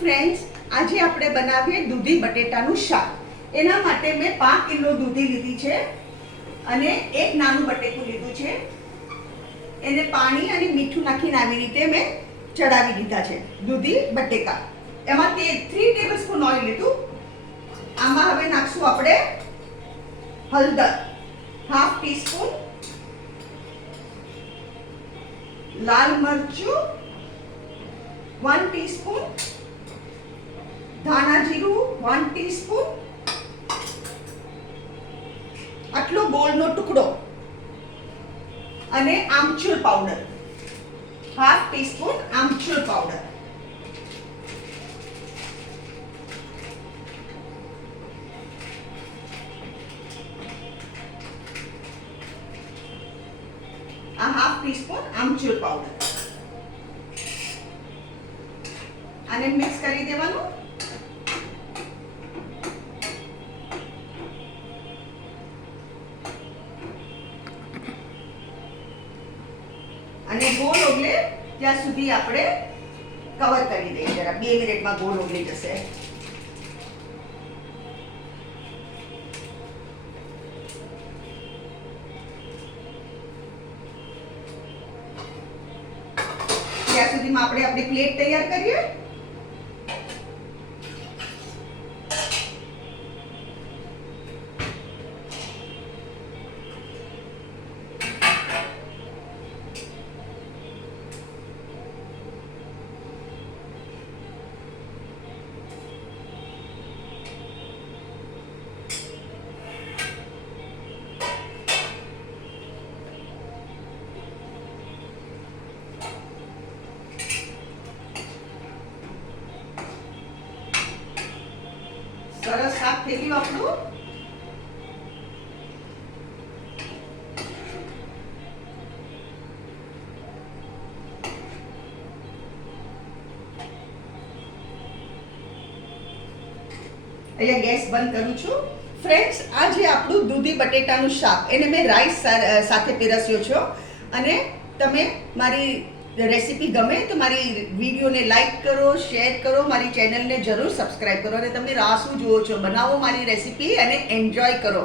Friends, આજે આપણે બનાવીએ દૂધી બટેટાનું શાક. એના માટે મેં 5 કિલો દૂધી લીધી છે અને એક નાનું બટેકું લીધું છે. એને પાણી અને મીઠું નાખીને આવી રીતે મેં ચડાવી દીધા છે દૂધી બટેકા. એમાં 3 ટેબલસ્પૂન ઓઇલ લીધું. આમાં હવે નાખશું આપણે હળદર, હાફ ટીસ્પૂન, લાલ મરચું 1 ટીસ્પૂન, ધાણા જીરું 1 ટીસ્પૂન, આટલો ગોળનો ટુકડો અને આમચૂર પાવડર હાફ ટીસ્પૂન આમચૂર પાવડર. આ હાફ ટીસ્પૂન આમચૂર પાવડર. આને મિક્સ કરી દેવાનું. અને ગોળ ઓગળે ત્યાં સુધી આપણે કવર કરી દઈએ. જરા 2 મિનિટમાં ગોળ ઓગળી જશે. ત્યાં સુધીમાં આપણે આપણી પ્લેટ તૈયાર કરીએ. સરસ શાક થઈ ગયું આપણું. અહીંયા ગેસ બંધ કરું છું. ફ્રેન્ડ્સ, આ જે આપણું દૂધી બટેટાનું શાક, એને મેં રાઈસ સાથે પીરસ્યો છો. અને તમે મારી રેસીપી ગમે તો મારી વિડીયોને લાઈક કરો, શેર કરો, મારી ચેનલને જરૂર સબસ્ક્રાઈબ કરો. અને તમે રાહ શું જુઓ છો? બનાવો મારી રેસીપી અને એન્જોય કરો.